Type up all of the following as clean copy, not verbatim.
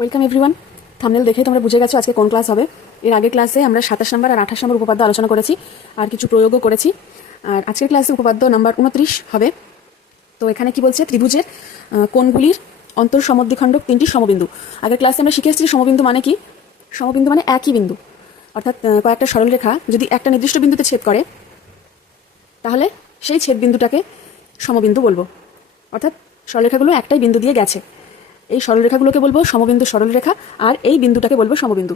Welcome everyone. Thumbnail দেখে তোমরা বুঝে গেছো আজকে কোন ক্লাস হবে। এর আগের ক্লাসে আমরা 27 নম্বর আর 28 নম্বর উপপাদ্য আলোচনা করেছি আর কিছু প্রয়োগও করেছি। আর আজকের ক্লাসে উপপাদ্য নাম্বার 29 হবে। তো এখানে কি বলছে, ত্রিভুজের কোণগুলির অন্তর সমদ্বিখণ্ডক তিনটি সমবিন্দু। আগের ক্লাসে আমরা শিখে এসেছি সমবিন্দু মানে কি। সমবিন্দু মানে একই বিন্দু, অর্থাৎ কয়েকটা সরলরেখা যদি একটা নির্দিষ্ট বিন্দুতে ছেদ করে তাহলে সেই ছেদ বিন্দুটাকে সমবিন্দু বলবো। অর্থাৎ সরলরেখাগুলো একটাই বিন্দু দিয়ে গেছে, এই সরলরেখাগুলোকে বলবো সমবিন্দু সরলরেখা, আর এই বিন্দুটাকে বলবো সমবিন্দু।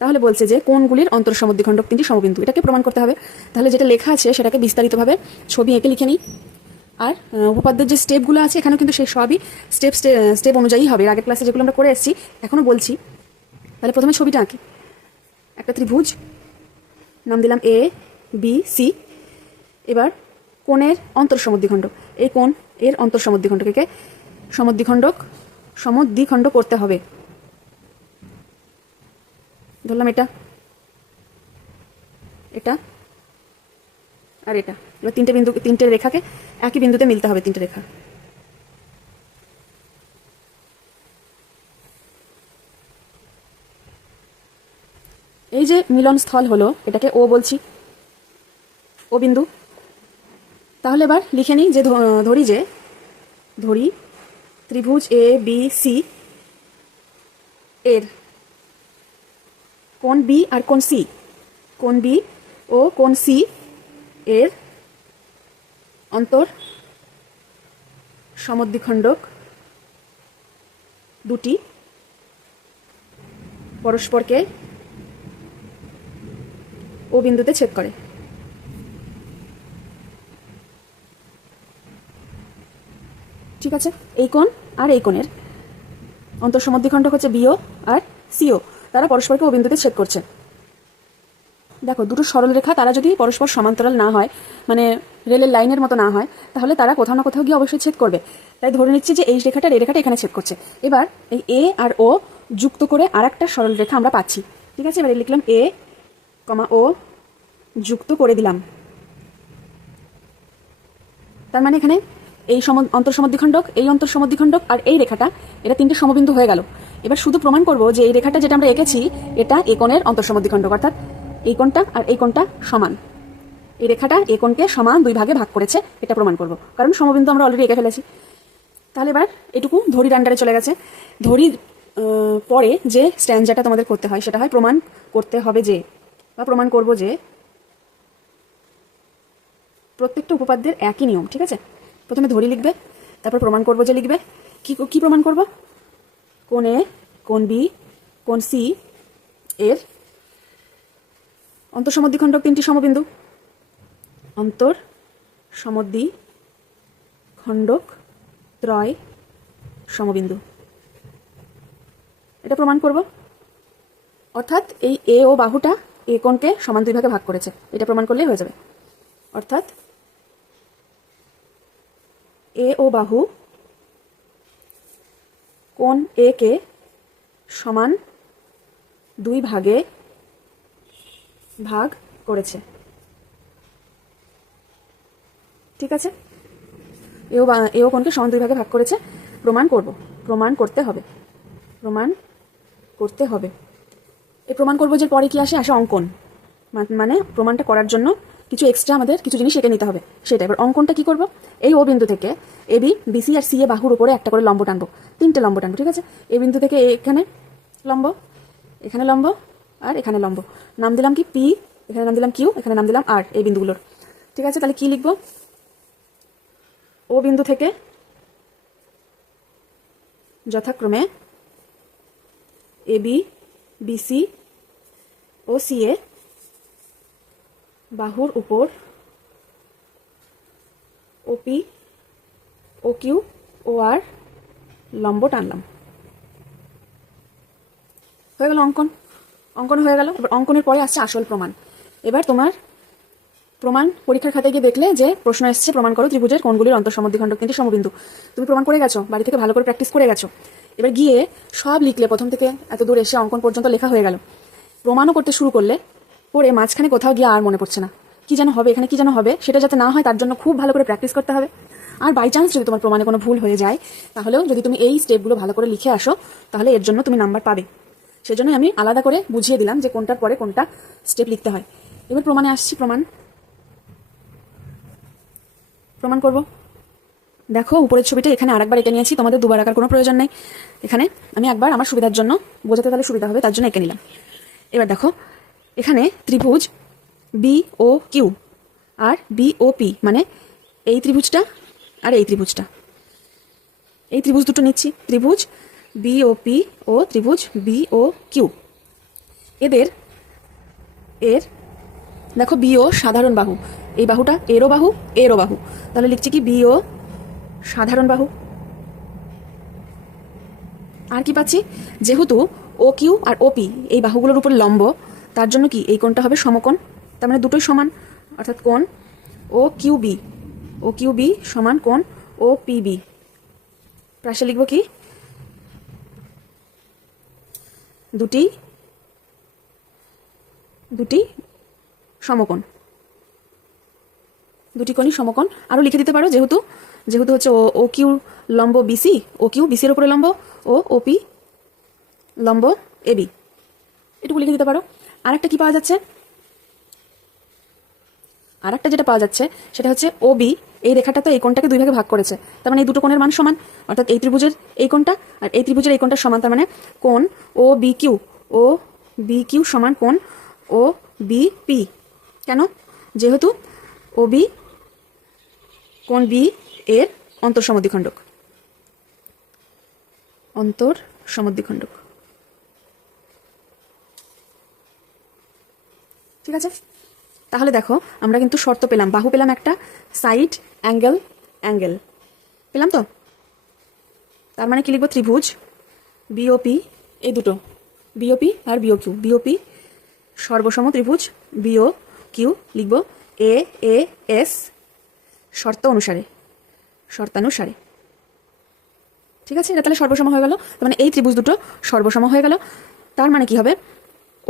তাহলে বলছে যে কোণগুলির অন্তর সমদ্বিখণ্ডক তিনটি সমবিন্দু, এটাকে প্রমাণ করতে হবে। তাহলে যেটা লেখা আছে সেটাকে বিস্তারিতভাবে ছবি এঁকে লিখে নিই। আর উপপাদ্যের যে স্টেপগুলো আছে এখানেও কিন্তু সেই সবই স্টেপ অনুযায়ী হবে। আগের ক্লাসে যেগুলো আমরা করে এসেছি এখনও বলছি। তাহলে প্রথমে ছবিটা আঁকি। একটা ত্রিভুজ, নাম দিলাম এ বি সি। এবার কোণের অন্তর সমদ্বিখণ্ডক, এই কোণ এর অন্তর সমদ্বিখণ্ডক, একে সমদ্বিখণ্ড করতে হবে। ধরলাম এটা, এটা আর এটা। এবার তিনটে রেখাকে একই বিন্দুতে মিলতে হবে, তিনটে রেখা। এই যে মিলন স্থল হলো, এটাকে ও বলছি, ও বিন্দু। তাহলে এবার লিখে নিই যে ধরি ত্রিভুজ এ বি সি এর কোণ বি আর কোণ সি, কোণ বি ও কোণ সি এর অন্তর সমদ্বিখণ্ডক দুটি পরস্পরকে ও বিন্দুতে ছেদ করে। ঠিক আছে, এই কোণ আর এই কোণের অন্তর সমদ্বিখণ্ডক হচ্ছে বিও আর সিও, তারা পরস্পরকে ও বিন্দুতে ছেদ করছে। দেখো, দুটো সরলরেখা তারা যদি পরস্পর সমান্তরাল না হয়, মানে রেলের লাইনের মতো না হয়, তাহলে তারা কোথাও না কোথাও গিয়ে অবশ্যই ছেদ করবে। তাই ধরে নিচ্ছি যে এই রেখাটা এই রেখাটা এখানে ছেদ করছে। এবার এই এ আর ও যুক্ত করে আর একটা সরলরেখা আমরা পাচ্ছি। ঠিক আছে, এবার লিখলাম এ কমা ও যুক্ত করে দিলাম। তার মানে এখানে এই অন্তর সমদ্বিখণ্ডক, এই অন্তর সমদ্বিখণ্ডক আর এই রেখাটা, এটা তিনটে সমবিন্দু হয়ে গেল। এবার শুধু প্রমাণ করব যে এই রেখাটা যেটা আমরা এঁকেছি এটা এই কোণের অন্তর সমদ্বিখণ্ডক, অর্থাৎ এই কোণটা আর এই কোণটা সমান। এই রেখাটা এই কোণকে সমান দুই ভাগে ভাগ করেছে, এটা প্রমাণ করব, কারণ সমবিন্দু আমরা অলরেডি এঁকে ফেলেছি। তাহলে এবার এটুকু ধরির আন্ডারে চলে গেছে। ধরির পরে যে স্ট্যান্ডাটা তোমাদের করতে হয় সেটা হয় প্রমাণ করতে হবে যে, বা প্রমাণ করব যে প্রত্যেকটা উপপাদ্যের একই নিয়ম। ঠিক আছে, প্রথমে ধরি লিখবে, তারপর প্রমাণ করব যে লিখবে। কি প্রমাণ করব? কোণ এ, কোণ বি, কোণ সি এর অন্তর সমদ্বিখণ্ডক তিনটি সমবিন্দু, অন্তর সমদ্বিখণ্ডক ত্রয় সমবিন্দু, এটা প্রমাণ করব। অর্থাৎ এই এ ও বাহুটা এ কোণকে সমান দুই ভাগে ভাগ করেছে, এটা প্রমাণ করলেই হয়ে যাবে। অর্থাৎ এ ও বাহু কোণ এ কে সমান দুই ভাগে ভাগ করেছে। ঠিক আছে, এও কোণকে সমান দুই ভাগে ভাগ করেছে, প্রমাণ করতে হবে। এই প্রমাণ করবো যে পরে কি আসে অঙ্কন। মানে প্রমাণটা করার জন্য কিছু এক্সট্রা আমাদের কিছু জিনিস এঁকে নিতে হবে, সেটা। এবার অঙ্কনটা কি করব? এই ও বিন্দু থেকে A B, BC R C এ বাহুর উপরে একটা করে লম্ব টানবো, তিনটে লম্ব টানবো। ঠিক আছে, এই বিন্দু থেকে এখানে লম্ব, এখানে লম্ব আর এখানে লম্ব। নাম দিলাম কি পি, এখানে নাম দিলাম কিউ, এখানে নাম দিলাম আর, এই বিন্দুগুলোর। ঠিক আছে, তাহলে কি লিখবো? ও বিন্দু থেকে যথাক্রমে A B, BC O C এ বাহুর উপর ওপি, ও কিউ, ও আর লম্ব টানলাম। হয়ে গেল অঙ্কন হয়ে গেল। এবার অঙ্কনের পরে আসছে আসল প্রমাণ। এবার তোমার প্রমাণ পরীক্ষার খাতায় গিয়ে দেখলে যে প্রশ্ন এসেছে প্রমাণ করো ত্রিভুজের কোণগুলির অন্তর সমদ্বিখণ্ডক তিনটি সমবিন্দু। তুমি প্রমাণ করে গেছো, বাড়ি থেকে ভালো করে প্র্যাকটিস করে গেছো। এবার গিয়ে সব লিখলে, প্রথম থেকে এত দূর এসে অঙ্কন পর্যন্ত লেখা হয়ে গেল। প্রমাণও করতে শুরু করলে, পরে মাঝখানে কোথাও গিয়ে আর মনে পড়ছে না কি যেন হবে, এখানে কি যেন হবে, সেটা যাতে না হয় তার জন্য খুব ভালো করে প্র্যাকটিস করতে হবে। আর বাই চান্স যদি তোমার প্রমাণে কোনো ভুল হয়ে যায়, তাহলেও যদি তুমি এই স্টেপগুলো ভালো করে লিখে আসো, তাহলে এর জন্য তুমি নাম্বার পাবে। সেজন্যই আমি আলাদা করে বুঝিয়ে দিলাম যে কোনটার পরে কোনটা স্টেপ লিখতে হয়। এবার প্রমাণে আসছি। প্রমাণ করব। দেখো উপরের ছবিটা এখানে আরেকবার এঁকে নিয়েছি, তোমাদের দুবার আঁকার কোনো প্রয়োজন নেই। এখানে আমি একবার আমার সুবিধার জন্য, বোঝাতে তাহলে সুবিধা হবে, তার জন্য এঁকে নিলাম। এবার দেখো এখানে ত্রিভুজ B O Q R B O P, মানে এই ত্রিভুজটা আর এই ত্রিভুজটা, এই ত্রিভুজ দুটো নিচ্ছি, ত্রিভুজ বি ও পি ও ত্রিভুজ বি ও কিউ। এর দেখো বি ও সাধারণ বাহু, এই বাহুটা এরও বাহু এরও বাহু, তাহলে লিখছি কি বি ও সাধারণ বাহু। আর কি পাচ্ছি, যেহেতু O Q R O P এই বাহুগুলোর উপর লম্ব, তার জন্য কি এই কোণটা হবে সমকোণ, তার মানে দুটোই সমান, অর্থাৎ কোণ ও কিউ বি সমান কোণ ও পি বি। পাশে লিখব কি, দুটি সমকোণ, দুটি কোণই সমকোণ। আরও লিখে দিতে পারো, যেহেতু হচ্ছে ও কিউ লম্ব বিসি, ও কিউ বিসির উপরে লম্ব, ও ওপি লম্ব এবি, এটুকু লিখে দিতে পারো। আর একটা কি পাওয়া যাচ্ছে, আর একটা যেটা পাওয়া যাচ্ছে সেটা হচ্ছে ও বি, এই রেখাটা তো এই কোণটাকে দুই ভাগে ভাগ করেছে, তার মানে এই দুটো কোণের মান সমান, অর্থাৎ এই ত্রিভুজের এই কোণটা আর এই ত্রিভুজের এই কোণটা সমান, তার মানে কোণ ও বি কিউ সমান কোণ ও বি পি। কেন, যেহেতু ও বি কোণ বি এর অন্তঃসমদ্বিখণ্ডক। ঠিক আছে, তাহলে দেখো আমরা কিন্তু শর্ত পেলাম, বাহু পেলাম একটা, সাইড অ্যাঙ্গেল পেলাম তো। তার মানে কি লিখবো, ত্রিভুজ বিওপি, এই দুটো বিওপি আর বিও কিউ, বিওপি সর্বসম ত্রিভুজ বিও কিউ লিখবো এ এস শর্তানুসারে। ঠিক আছে, এটা তাহলে সর্বসম হয়ে গেল, তার মানে এই ত্রিভুজ দুটো সর্বসম হয়ে গেল। তার মানে কি হবে,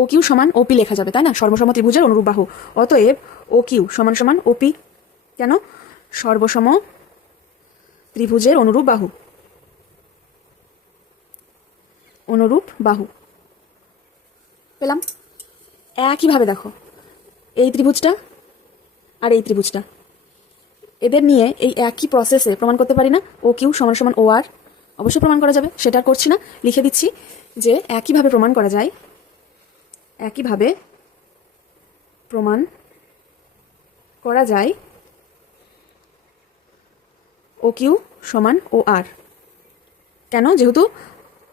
ও কিউ সমান ওপি লেখা যাবে, তাই না, সর্বসম ত্রিভুজের অনুরূপ বাহু। অতএব ও কিউ সমান সমান ওপি, কেন, সর্বসম ত্রিভুজের অনুরূপ বাহু পেলাম। একইভাবে দেখো এই ত্রিভুজটা আর এই ত্রিভুজটা, এদের নিয়ে এই একই প্রসেসে প্রমাণ করতে পারি না, ও কিউ সমান সমান ও আর, অবশ্যই প্রমাণ করা যাবে, সেটা আর করছি না, লিখে দিচ্ছি যে একইভাবে প্রমাণ করা যায়, ও কিউ সমান ও আর। কেন, যেহেতু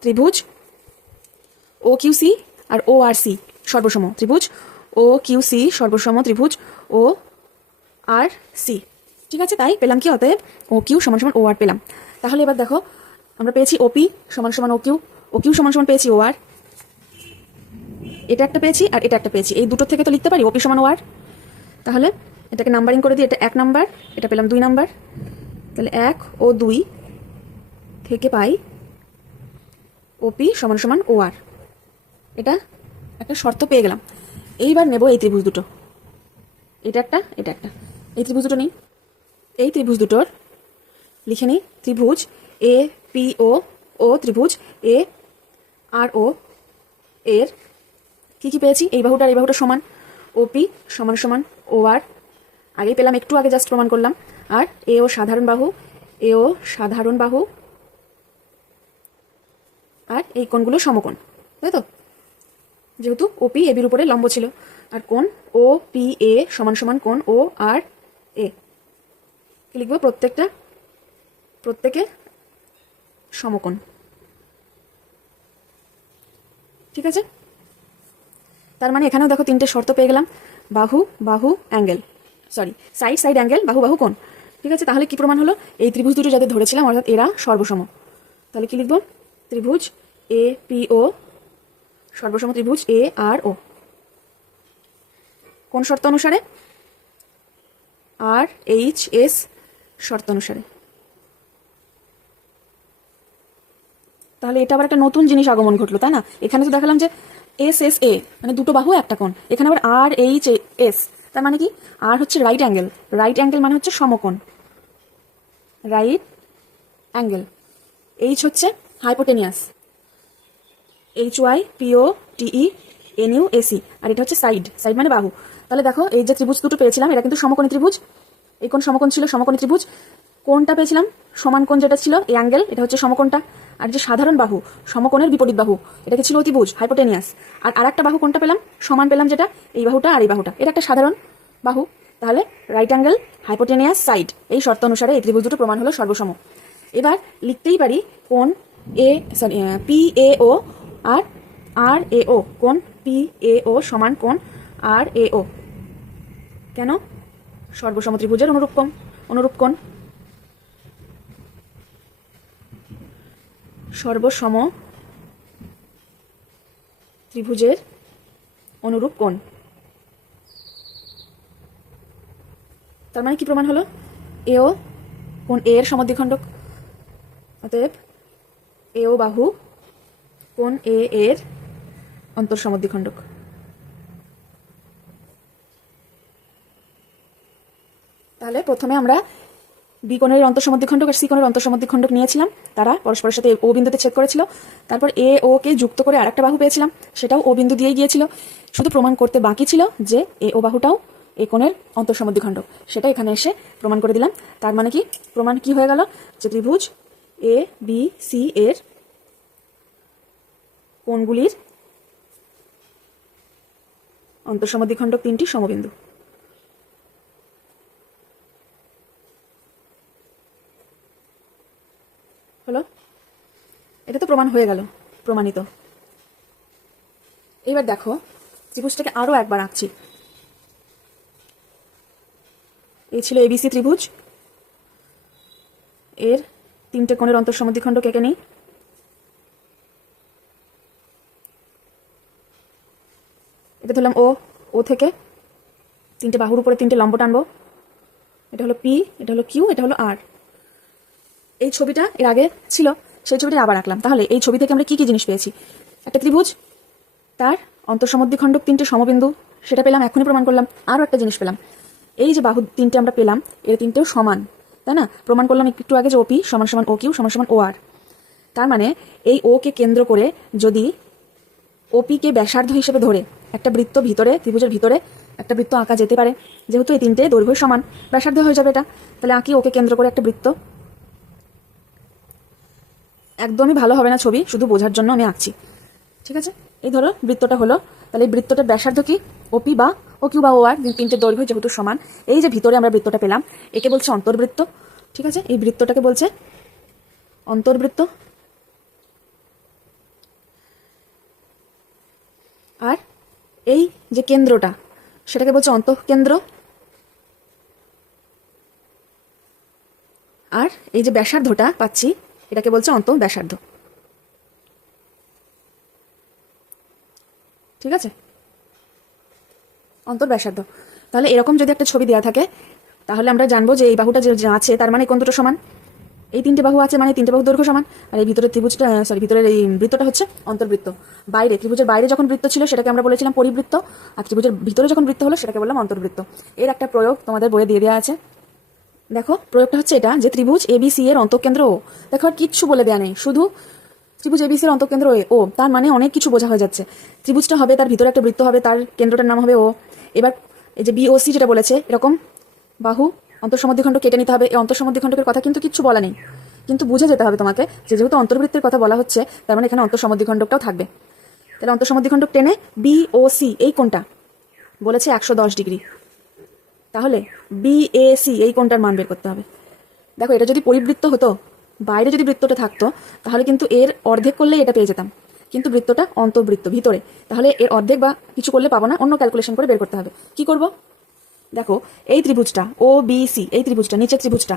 ত্রিভুজ ও কিউ সি আর ও আর সি সর্বসম, ত্রিভুজ ও কিউ সি সর্বসম ত্রিভুজ ও আর সি। ঠিক আছে, তাই পেলাম কি, অতএব ও কিউ সমান সমান ও আর পেলাম। তাহলে এবার দেখো আমরা পেয়েছি ওপি সমান সমান ও কিউ সমান সমান পেয়েছি ও আর, এটা একটা পেয়েছি আর এটা একটা পেয়েছি, এই দুটো থেকে তো লিখতে পারি ওপি সমান ও আর। তাহলে এটাকে নাম্বারিং করে দিই, এটা 1 নাম্বার, এটা পেলাম 2 নাম্বার, তাহলে 1 ও 2 থেকে পাই ওপি সমান সমান ও আর। এটা একটা শর্ত পেয়ে গেলাম। এইবার নেব এই ত্রিভুজ দুটো, এটা একটা এই ত্রিভুজ দুটো নিই, এই ত্রিভুজ দুটোর লিখে নিই, ত্রিভুজ এ পি ও ত্রিভুজ এ আর ও এর কি পেয়েছি, এই বাহুটা আর এই বাহুটা সমান, ওপি সমান সমান ও আর, আগেই পেলাম, একটু আগে জাস্ট প্রমাণ করলাম। আর এ ও সাধারণ বাহু আর এই কোণগুলো সমকোণ, তাই তো, যেহেতু ওপি এবির উপরে লম্ব ছিল, আর কোণ ও পি এ সমান সমান কোণ ও আর এ, কি লিখবো, প্রত্যেকে সমকোণ। ঠিক আছে, তার মানে এখানেও দেখো 3টে শর্ত পেয়ে গেলাম, বাহু অ্যাঙ্গেল, সাইড অ্যাঙ্গেল, বাহু কোণ। ঠিক আছে, তাহলে কি প্রমাণ হলো, এই ত্রিভুজ দুটো যাদের ধরেছিলাম অর্থাৎ এরা সর্বসম। তাহলে কি লিখবো, ত্রিভুজ এ পি ও সর্বসম ত্রিভুজ এ আর ও, কোন শর্ত অনুসারে, আর এইচ এস শর্ত অনুসারে। তাহলে এটা আবার একটা নতুন জিনিস আগমন ঘটলো, তাই না, এখানে তো দেখালাম যে এস এ মানে দুটো বাহু একটা কোণ, এখানে আবার আর এইচ এস, তার মানে কি, আর হচ্ছে রাইট অ্যাঙ্গেল মানে হচ্ছে সমকোণ, রাইট অ্যাঙ্গেল। এইচ হচ্ছে হাইপোটেনিয়াস, HYPOTENUAC, আর এটা হচ্ছে সাইড, সাইড মানে বাহু। তাহলে দেখো এই যে ত্রিভুজ দুটো পেয়েছিলাম এটা কিন্তু সমকোণী ত্রিভুজ, এই কোণ সমকোণ ছিল, সমকোণী ত্রিভুজ। কোণটা পেয়েছিলাম সমান কোণ যেটা ছিল এই অ্যাঙ্গেল, এটা হচ্ছে সমকোণটা। আর যে সাধারণ বাহু সমকোণের বিপরীত বাহু এটা কি ছিল অতিভুজ হাইপোটেনিয়াস। আর আরেকটা বাহু কোণটা পেলাম সমান পেলাম যেটা এই বাহুটা আর এই বাহুটা, এটা একটা সাধারণ বাহু। তাহলে রাইট অ্যাঙ্গেল হাইপোটেনিয়াস সাইড, এই শর্ত অনুসারে এই ত্রিভুজ দুটো প্রমাণ হলো সর্বসম। এবার লিখতেই পারি কোণ PAO আর RAO, কোণ PAO সমান কোণ RAO। কেন? সর্বসম ত্রিভুজের অনুরূপ কোণ। সর্বসম ত্রিভুজের অনুরূপ কোণ। তার মানে কি প্রমাণ হলো? AO কোণ A এর সমদ্বিখণ্ডক, অতএব AO বাহু কোণ A এর অন্তঃসমদ্বিখণ্ডক। তাহলে প্রথমে আমরা বি কোণের অন্তঃসমদ্বিখণ্ডক আর সি কোণের অন্তঃসমদ্বিখণ্ডক নিয়েছিলাম, তারা পরস্পরের সাথে ও বিন্দুতে ছেদ করেছিল। তারপর AO কে যুক্ত করে আরেকটা বাহু পেয়েছিলাম, সেটাও ও বিন্দু দিয়েই গিয়েছিল। শুধু প্রমাণ করতে বাকি ছিল যে AO বাহুটাও এই কোণের অন্তঃসমদ্বিখণ্ডক, সেটা এখানে এসে প্রমাণ করে দিলাম। তার মানে কি প্রমাণ কি হয়ে গেল? যে ত্রিভুজ ABC এর কোণগুলির অন্তঃসমদ্বিখণ্ডক তিনটি সমবিন্দু। হলো, এটা তো প্রমাণ হয়ে গেল, প্রমাণিত। এবার দেখো ত্রিভুজটাকে আরো একবার আঁকছি। এই ছিল ABC ত্রিভুজ, এর তিনটে কোণের অন্তঃসমদ্বিখণ্ডক এঁকে নেই। এটা ধরলাম ও থেকে তিনটে বাহুর উপরে তিনটে লম্ব টানবো, এটা হলো P, এটা হলো Q, এটা হলো R। এই ছবিটা এর আগে ছিল, সেই ছবিটা আবার আঁকলাম। তাহলে এই ছবি থেকে আমরা কি কি জিনিস পেয়েছি? একটা ত্রিভুজ, তার অন্তঃসমদ্বিখণ্ডক তিনটে সমবিন্দু, সেটা পেলাম, এখনই প্রমাণ করলাম। আরও একটা জিনিস পেলাম, এই যে বাহু তিনটে আমরা পেলাম এর তিনটেও সমান, তাই না? প্রমাণ করলাম একটু আগে যে OP সমান সমান OQ সমান সমান OR। তার মানে এই O কে কেন্দ্র করে যদি OP কে ব্যাসার্ধ হিসেবে ধরে একটা বৃত্ত ভিতরে, ত্রিভুজের ভিতরে একটা বৃত্ত আঁকা যেতে পারে, যেহেতু এই তিনটে দৈর্ঘ্য সমান, ব্যাসার্ধ হয়ে যাবে এটা। তাহলে আঁকি ওকে কেন্দ্র করে একটা বৃত্ত। একদমই ভালো হবে না ছবি, শুধু বোঝার জন্য আমি আঁকছি, ঠিক আছে? এই ধরো বৃত্তটা হলো, তাহলে এই বৃত্তটার ব্যাসার্ধ কি? OP বা OQ বা OR, তিনটে দৈর্ঘ্য যেহেতু সমান। এই যে ভিতরে আমরা বৃত্তটা পেলাম একে বলছে অন্তর্বৃত্ত, ঠিক আছে? এই বৃত্তটাকে বলছে অন্তর্বৃত্ত। আর এই যে কেন্দ্রটা সেটাকে বলছে অন্তঃকেন্দ্র। আর এই যে ব্যাসার্ধটা পাচ্ছি এটাকে বলছে অন্তঃব্যাসার্ধ, ঠিক আছে? অন্তর্ব্যাসার্ধ। তাহলে এরকম যদি একটা ছবি দেওয়া থাকে তাহলে আমরা জানবো যে এই বাহুটা যে আছে তার মানে কোন দুটো সমান? এই তিনটে বাহু আছে মানে তিনটে বাহু দৈর্ঘ্য সমান। আর এই ভিতরের ত্রিভুজটা, ভিতরের এই বৃত্তটা হচ্ছে অন্তর্বৃত্ত। বাইরে, ত্রিভুজের বাইরে যখন বৃত্ত ছিল সেটাকে আমরা বলেছিলাম পরিবৃত্ত, আর ত্রিভুজের ভিতরে যখন বৃত্ত হলো সেটাকে বললাম অন্তর্বৃত্ত। এর একটা প্রয়োগ তোমাদের বইয়ে দিয়ে দেওয়া আছে, দেখো প্রয়োগটা হচ্ছে এটা, যে ত্রিভুজ ABC এর অন্তঃকেন্দ্র ও। দেখো আর কিচ্ছু বলে দেওয়া নেই, শুধু ত্রিভুজ ABC এর অন্তঃকেন্দ্র ও, তার মানে অনেক কিছু বোঝা হয়ে যাচ্ছে। ত্রিভুজটা হবে, তার ভিতরে একটা বৃত্ত হবে, তার কেন্দ্রটার নাম হবে ও। এবার এই যে BOC যেটা বলেছে, এরকম বাহু অন্তঃসমদ্বিখণ্ড কেটে নিতে হবে। এই অন্তঃসমদ্বিখণ্ডকের কথা কিন্তু কিচ্ছু বলা নেই, কিন্তু বুঝে যেতে হবে তোমাকে যে যেহেতু অন্তর্বৃত্তের কথা বলা হচ্ছে তার মানে এখানে অন্তঃসমদ্বিখণ্ডকটাও থাকবে। তাহলে অন্তঃসমদ্বিখণ্ডক টেনে BOC এই কোণটা বলেছে 110 ডিগ্রি, তাহলে BAC এই কোণটার মান বের করতে হবে। দেখো এটা যদি পরিবৃত্ত হতো, বাইরে যদি বৃত্তটা থাকতো তাহলে কিন্তু এর অর্ধেক করলে এটা পেয়ে যেতাম, কিন্তু বৃত্তটা অন্তর্বৃত্ত ভিতরে, তাহলে এর অর্ধেক বা কিছু করলে পাবো না, অন্য ক্যালকুলেশন করে বের করতে হবে। কি করব? দেখো এই ত্রিভুজটা OBC, এই ত্রিভুজটা নিচের ত্রিভুজটা,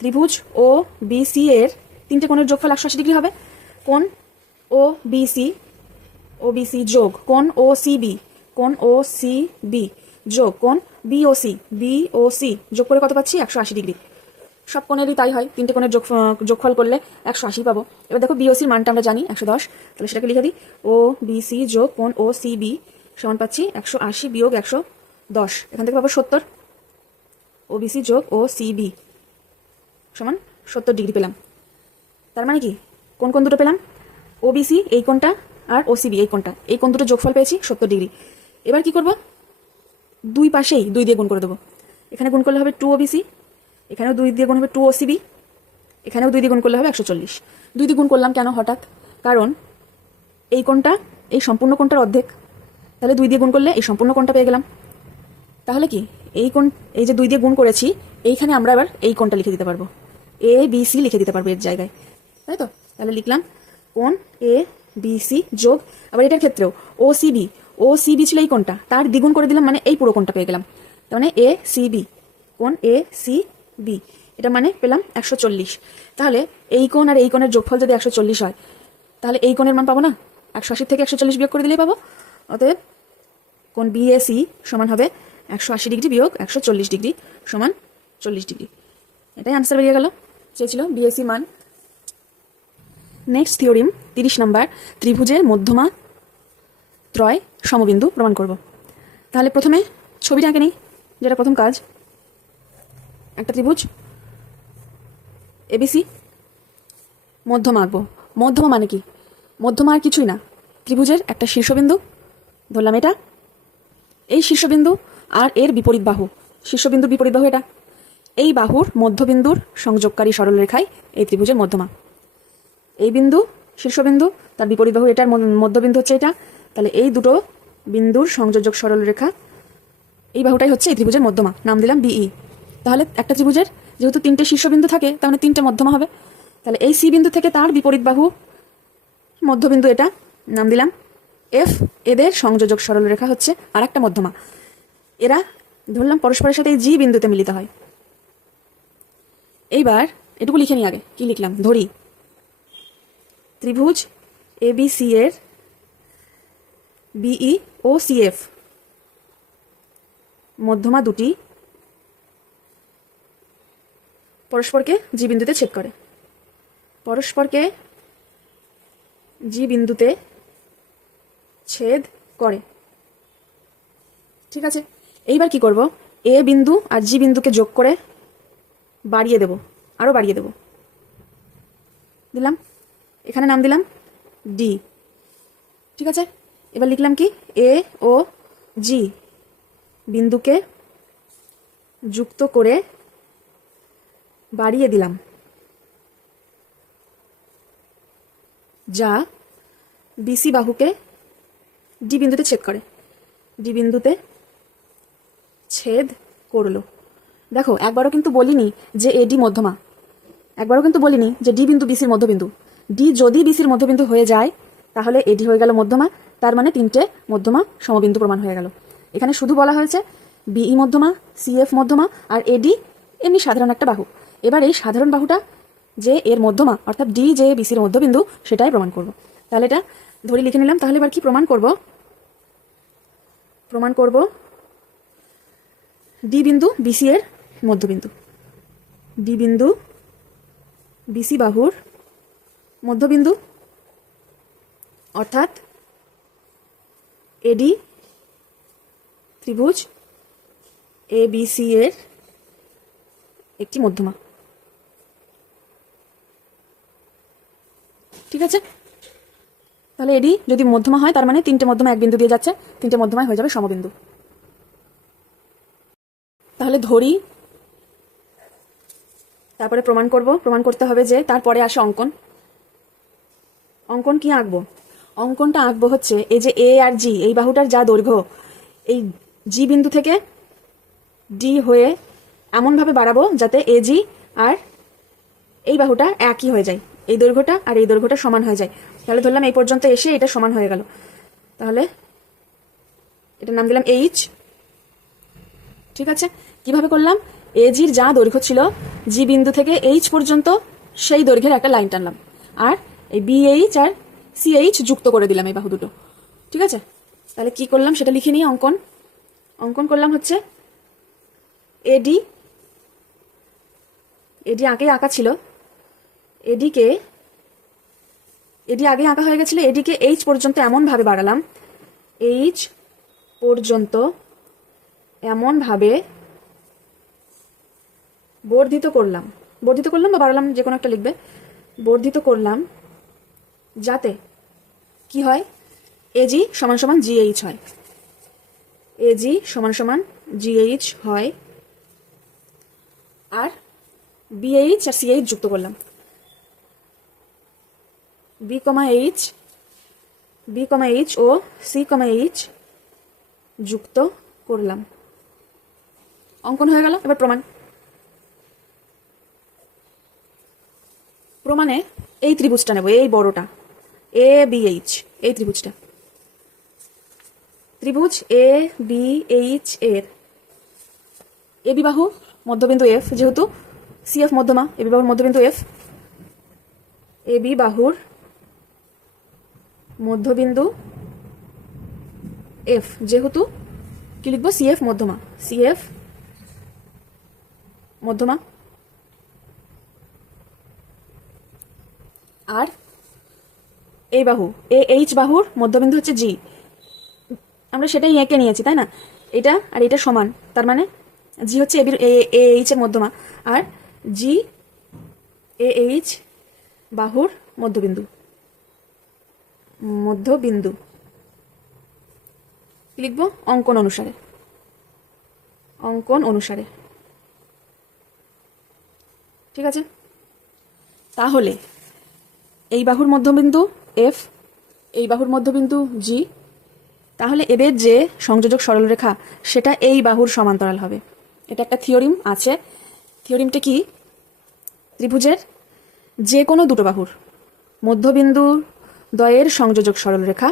ত্রিভুজ OBC এর তিনটে কোণের যোগফল 180 ডিগ্রি হবে। কোণ OBC যোগ কোণ OCB, কোণ OCB যোগ কোণ BOC যোগ করে কত পাচ্ছি? 180 ডিগ্রি। সব কোণেরই তাই হয়, তিনটে কোণের যোগফল করলে 180 পাবো। এবার দেখো BOCর মানটা আমরা জানি 110, তাহলে সেটাকে লিখে দিই OBC যোগ কোণ OCB সমান পাচ্ছি 180 বিয়োগ 110, এখান থেকে পাবো 70। OBC যোগ OCB সমান 70 ডিগ্রি পেলাম। তার মানে কি কোন কোণ দুটো পেলাম? ওবিসি এই কোণটা আর ওসিবি এই কোণটা, এই কোণ দুটো যোগফল পেয়েছি 70 ডিগ্রি। এবার কি করব? দুই পাশেই 2 দিয়ে গুণ করে দেবো। এখানে গুণ করলে হবে 2OBC, এখানেও 2 দিয়ে গুণ হবে 2OCB, এখানেও 2 দিয়ে গুণ করলে হবে 140। 2 দিয়ে গুণ করলাম কেন হঠাৎ? কারণ এই কোণটা এই সম্পূর্ণ কোণটার অর্ধেক, তাহলে 2 দিয়ে গুণ করলে এই সম্পূর্ণ কোণটা পেয়ে গেলাম। তাহলে কি এই কোণ, এই যে 2 দিয়ে গুণ করেছি, এইখানে আমরা এবার এই কোণটা লিখে দিতে পারবো, ABC লিখে দিতে পারবো এর জায়গায়, তাই তো? তাহলে লিখলাম কোণ ABC যোগ, আবার এটার ক্ষেত্রেও OCB ছিল এই কোণটা, তার দ্বিগুণ করে দিলাম, মানে এই পুরো কোণটা পেয়ে গেলাম। তার মানে ACB, কোণ ACB, এটা মানে পেলাম 140। তাহলে এই কোণ আর এই কোণের যোগফল যদি 140 হয়, তাহলে এই কোণের মান পাবো না? 180 থেকে 140 বিয়োগ করে দিলেই পাবো। অতএব কোণ BAC সমান হবে 180 ডিগ্রি বিয়োগ 140 ডিগ্রি সমান 40 ডিগ্রি। এটাই আনসার বেরিয়ে গেল, চেয়েছিল BAC মান। নেক্সট থিওরিম 30 নাম্বার, ত্রিভুজের মধ্যমা ত্রয় সমবিন্দু প্রমাণ করব। তাহলে প্রথমে ছবিটা আঁকে নিই, যেটা প্রথম কাজ। একটা ত্রিভুজ ABC, মধ্যমা আঁকবো। মধ্যমা মানে কি? মধ্যমা আর কিছুই না, ত্রিভুজের একটা শীর্ষবিন্দু ধরলাম এটা, এই শীর্ষবিন্দু আর এর বিপরীত বাহু, শীর্ষবিন্দুর বিপরীত বাহু এটা, এই বাহুর মধ্যবিন্দুর সংযোগকারী সরলরেখাই এই ত্রিভুজের মধ্যমা। এই বিন্দু শীর্ষবিন্দু, তার বিপরীত বাহু এটার মধ্যবিন্দু হচ্ছে এটা, তাহলে এই দুটো বিন্দুর সংযোজক সরলরেখা, এই বাহুটাই হচ্ছে এই ত্রিভুজের মধ্যমা, নাম দিলাম BE। তাহলে একটা ত্রিভুজের যেহেতু 3টে শীর্ষবিন্দু থাকে, তার মানে 3টে মধ্যমা হবে। তাহলে এই C বিন্দু থেকে তার বিপরীত বাহু মধ্যবিন্দু এটা, নাম দিলাম F, এদের সংযোজক সরলরেখা হচ্ছে আর একটা মধ্যমা। এরা ধরলাম পরস্পরের সাথে এই G বিন্দুতে মিলিত হয়। এইবার এটুকু লিখে নিই আগে, কি লিখলাম ধরি, ত্রিভুজ ABC এর BE ও CF মধ্যমা দুটি পরস্পরকে G বিন্দুতে ছেদ করে, পরস্পরকে G বিন্দুতে ছেদ করে। ঠিক আছে, এইবার কি করব? A বিন্দু আর G বিন্দুকে যোগ করে বাড়িয়ে দেব, আরো বাড়িয়ে দেব, দিলাম, এখানে নাম দিলাম D। ঠিক আছে, এবার লিখলাম কি, A ও G বিন্দুকে যুক্ত করে বাড়িয়ে দিলাম, যা BC বাহুকে D বিন্দুতে ছেদ করে, D বিন্দুতে ছেদ করলো। দেখো একবারও কিন্তু বলিনি যে AD মধ্যমা, একবারও কিন্তু বলিনি যে D বিন্দু BCর মধ্যবিন্দু। D যদি BCর মধ্যবিন্দু হয়ে যায়, তাহলে AD হয়ে গেল মধ্যমা, তার মানে 3টে মধ্যমা সমবিন্দু প্রমাণ হয়ে গেল। এখানে শুধু বলা হয়েছে BE মধ্যমা, CF মধ্যমা, আর AD এমনি সাধারণ একটা বাহু। এবার এই সাধারণ বাহুটা যে এর মধ্যমা, অর্থাৎ D যে BCর মধ্যবিন্দু, সেটাই প্রমাণ করব। তাহলে এটা ধরে লিখে নিলাম। তাহলে এবার কি প্রমাণ করব? প্রমাণ করব D বিন্দু BC এর মধ্যবিন্দু, D বিন্দু BC বাহুর মধ্যবিন্দু, অর্থাৎ AD ত্রিভুজ ABC এর একটি মধ্যমা। ঠিক আছে, তাহলে AD যদি মধ্যমা হয়, তার মানে 3টে মধ্যমা এক বিন্দু দিয়ে যাচ্ছে, 3টে মধ্যমায় হয়ে যাবে সমবিন্দু। তাহলে ধরি, তারপরে প্রমাণ করব। প্রমাণ করতে হবে যে তারপরে আসে অঙ্কন। অঙ্কন কি আঁকবো? অঙ্কনটা আঁকবো হচ্ছে এই যে A আর G, এই বাহুটার যা দৈর্ঘ্য, এই G বিন্দু থেকে D হয়ে এমনভাবে বাড়াবো যাতে AG আর এই বাহুটা একই হয়ে যায়, এই দৈর্ঘ্যটা আর এই দৈর্ঘ্যটা সমান হয়ে যায়। তাহলে ধরলাম এই পর্যন্ত এসে এটা সমান হয়ে গেল, তাহলে এটার নাম দিলাম H। ঠিক আছে, কিভাবে করলাম? AGর যা দৈর্ঘ্য ছিল G বিন্দু থেকে H পর্যন্ত, সেই দৈর্ঘ্যের একটা লাইন টানলাম, আর এই BH আর CH যুক্ত করে দিলাম এই বাহু দুটো। ঠিক আছে, তাহলে কি করলাম সেটা লিখে নিয়ে অঙ্কন। অঙ্কন করলাম হচ্ছে AD আগেই আঁকা ছিল, AD আগেই আঁকা হয়ে গেছিল। ADকে H পর্যন্ত এমনভাবে বাড়ালাম, H পর্যন্ত এমনভাবে বর্ধিত করলাম বর্ধিত করলাম বা বাড়ালাম, যে কোনো একটা লিখবে। বর্ধিত করলাম যাতে কি হয়, এজি সমান সমান জিএইচ হয়, এজি সমান সমান জিএইচ হয়। আর বিএইচ আর সিএইচ যুক্ত করলাম, বি কমা এইচ ও সি কমা এইচ যুক্ত করলাম। অঙ্কন হয়ে গেল। এবার প্রমাণে এই ত্রিভুজটা নেব, এই বড়টা এ বি এইচ, এই ত্রিভুজটা, ত্রিভুজ এ বি এইচ এর এ বি বাহু মধ্যবিন্দু এফ, যেহেতু সি এফ মধ্যমা, এ বি বাহুর মধ্যবিন্দু এফ, এ বি বাহুর মধ্যবিন্দু এফ, যেহেতু কি লিখবো, সি এফ মধ্যমা, সি এফ মধ্যমা। আর এই বাহু এ এইচ বাহুর মধ্যবিন্দু হচ্ছে জি, আমরা সেটাই এঁকে নিয়েছি তাই না, এটা আর এটা সমান, তার মানে জি হচ্ছে এ এইচ এর মধ্যমা, আর জি এ এইচ বাহুর মধ্যবিন্দু, লিখবো অঙ্কন অনুসারে, ঠিক আছে। তাহলে এই বাহুর মধ্যবিন্দু এফ, এই বাহুর মধ্যবিন্দু জি, তাহলে এদের যে সংযোজক সরলরেখা সেটা এই বাহুর সমান্তরাল হবে। এটা একটা থিওরিম আছে। থিওরিমটা কি, ত্রিভুজের যে কোনো দুটো বাহুর মধ্যবিন্দু দ্বয়ের সংযোজক সরলরেখা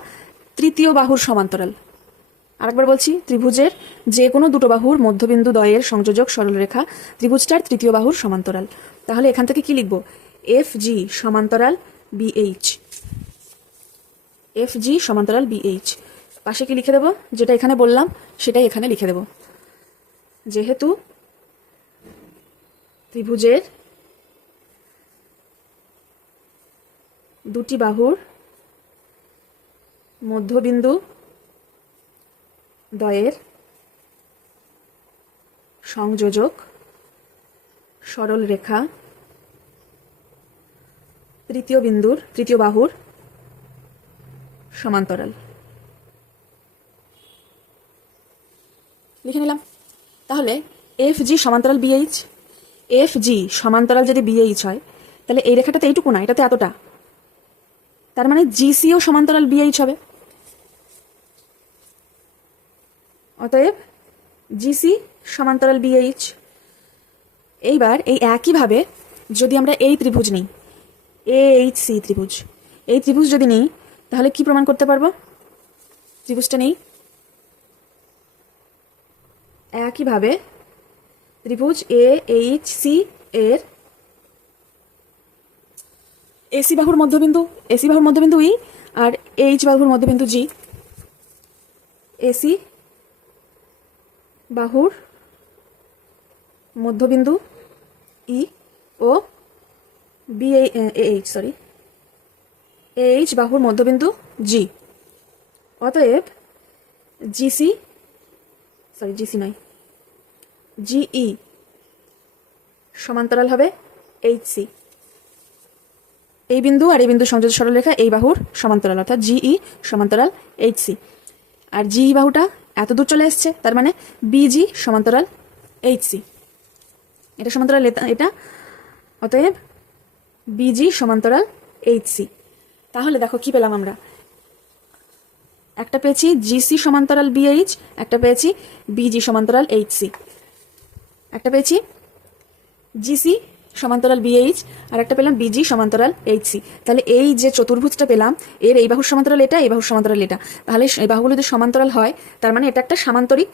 তৃতীয় বাহুর সমান্তরাল। আরেকবার বলছি, ত্রিভুজের যে কোনো দুটো বাহুর মধ্যবিন্দু দ্বয়ের সংযোজক সরলরেখা ত্রিভুজটার তৃতীয় বাহুর সমান্তরাল। তাহলে এখান থেকে কি লিখব, এফ জি সমান্তরাল বিএইচ, এফ জি সমান্তরাল বিএইচ। পাশে কি লিখে দেব, যেটা এখানে বললাম সেটাই এখানে লিখে দেব। যেহেতু ত্রিভুজের দুটি বাহুর মধ্যবিন্দু দ্বয়ের সংযোজক সরলরেখা তৃতীয় বাহুর সমান্তরাল, লিখে নিলাম। তাহলে এফ জি সমান্তরাল বিএইচ, এফ জি সমান্তরাল যদি বিএইচ হয়, তাহলে এই রেখাটাতে এইটুকু না, এটাতে এতটা, তার মানে জিসিও সমান্তরাল বিএইচ হবে। অতএব জিসি সমান্তরাল বিএইচ। এইবার এই একইভাবে যদি আমরা এই ত্রিভুজ নিই, এইচ সি ত্রিভুজ, এই ত্রিভুজ যদি নিই তাহলে কি প্রমাণ করতে পারবো, ত্রিভুজটা নেই, একইভাবে ত্রিভুজ এ এইচ সি এর এসি বাহুর মধ্যবিন্দু ই আর এইচ বাহুর মধ্যবিন্দু জি, এসি বাহুর মধ্যবিন্দু ই ও এইচ বাহুর মধ্যবিন্দু জি। অতএব জিসি জিই সমান্তরাল হবে এইচসি। এই বিন্দু আর এই বিন্দু সংযোজক সরলরেখা এই বাহুর সমান্তরাল, অর্থাৎ জিই সমান্তরাল এইচসি। আর জিই বাহুটা এত দূর চলে এসছে, তার মানে বিজি সমান্তরাল এইচসি, এটা সমান্তরাল এটা, অতএব বিজি সমান্তরাল এইচসি। তাহলে দেখো কি পেলাম আমরা, একটা পেয়েছি জিসি সমান্তরাল বিএইচ, একটা পেয়েছি বিজি সমান্তরাল এইচসি, একটা পেয়েছি জিসি সমান্তরাল বিএইচ আর একটা পেলাম বিজি সমান্তরাল এইচসি। তাহলে এই যে চতুর্ভুজটা পেলাম এর এই বাহুর সমান্তরাল এটা, এই বাহুর সমান্তরাল এটা, তাহলে এই বাহুগুলো যদি সমান্তরাল হয় তার মানে এটা একটা সামান্তরিক।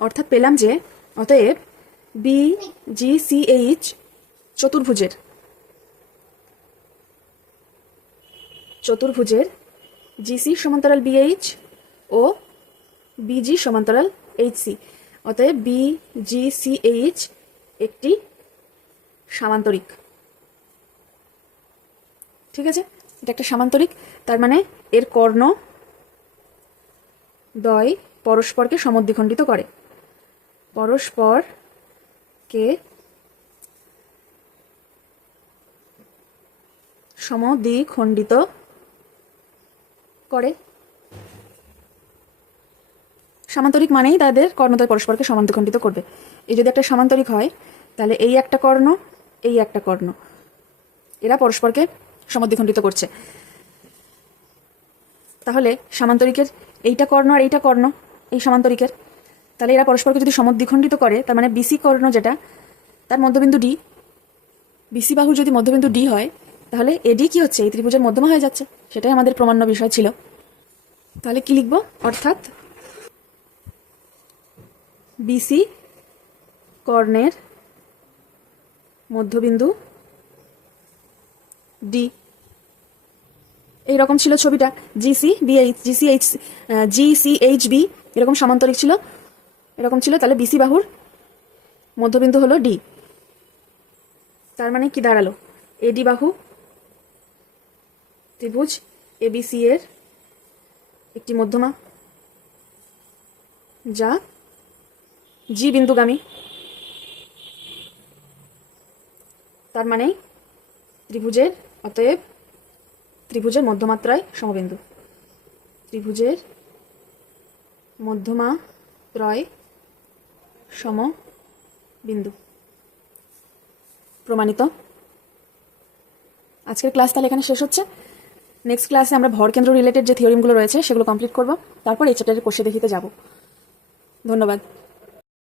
অর্থাৎ পেলাম যে অতএব বি জি সি এইচ চতুর্ভুজের জিসি সমান্তরাল বিএইচ ও বিজি সমান্তরাল এইচসি, অতএব বি জি সি এইচ একটি সামান্তরিক। ঠিক আছে, এটা একটা সামান্তরিক, তার মানে এর কর্ণ দ্বয় পরস্পরকে সমদ্বিখণ্ডিত করে, পরস্পরকে সমদ্বিখণ্ডিত করে। সামান্তরিক মানেই তাদের কর্ণদ্বয় পরস্পরকে সমান্তরিখণ্ডিত করবে। এই যদি একটা সামান্তরিক হয় তাহলে এই একটা কর্ণ, এই একটা কর্ণ, এরা পরস্পরকে সমদ্বিখণ্ডিত করছে। তাহলে সামান্তরিকের এইটা কর্ণ আর এইটা কর্ণ এই সামান্তরিকের, তাহলে এরা পরস্পরকে যদি সমদ্বিখণ্ডিত করে, তার মানে বিসি কর্ণ যেটা তার মধ্যবিন্দু ডি, বিসি বাহুর যদি মধ্যবিন্দু ডি হয় তাহলে এডি কি হচ্ছে, এই ত্রিভুজের মধ্যমা হয়ে যাচ্ছে। সেটাই আমাদের প্রমাণ্য বিষয় ছিল। তাহলে কি লিখব, অর্থাৎ বিসি কর্ণের মধ্যবিন্দু ডি। এইরকম ছিল ছবিটা, জিসিএইচবি এরকম সমান্তরিক ছিল, এরকম ছিল। তাহলে বিসি বাহুর মধ্যবিন্দু হলো ডি। তার মানে কি দাঁড়ালো, এডি বাহু ত্রিভুজ এবিসি এর একটি মধ্যমা যা জি বিন্দুগামী। তার মানে ত্রিভুজের, অতএব ত্রিভুজের মধ্যমাত্রায় সমবিন্দু, ত্রিভুজের মধ্যমাত্রয় সমবিন্দু। প্রমাণিত। আজকের ক্লাস তাহলে এখানে শেষ হচ্ছে। নেক্সট ক্লাসে আমরা ভরকেন্দ্র রিলেটেড যে থিওরিমগুলো রয়েছে সেগুলো কমপ্লিট করব, তারপর এই চ্যাপ্টারের কোষে দেখিতে যাব। ধন্যবাদ।